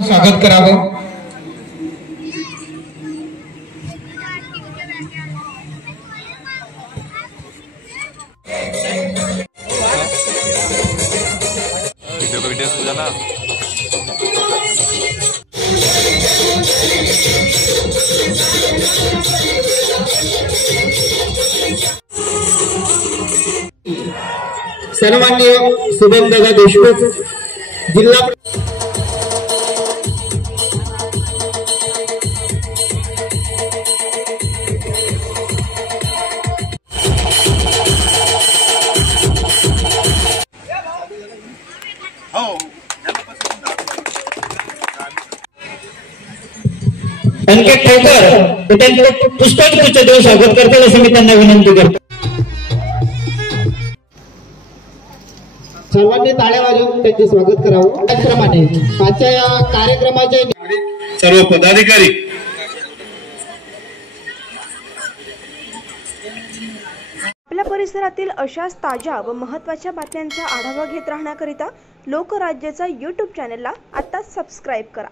स्वागत करावं। सन्माननीय शुभमदादा देशमुख जिल्हा अंकित ठाकर त्यांचं पुष्पगुच्छ देऊन स्वागत करतील असं मी त्यांना विनंती करतो। सर्वांनी टाळ्या वाजवून त्यांचे स्वागत करावं। त्याचप्रमाणे आजच्या या कार्यक्रमाचे सर्व पदाधिकारी आपल्या परिसरातील अशाच ताज्या व महत्त्वाच्या बातम्यांचा आढावा घेत राहण्याकरिता लोकराज्यचा YouTube चॅनलला आता सबस्क्राइब करा।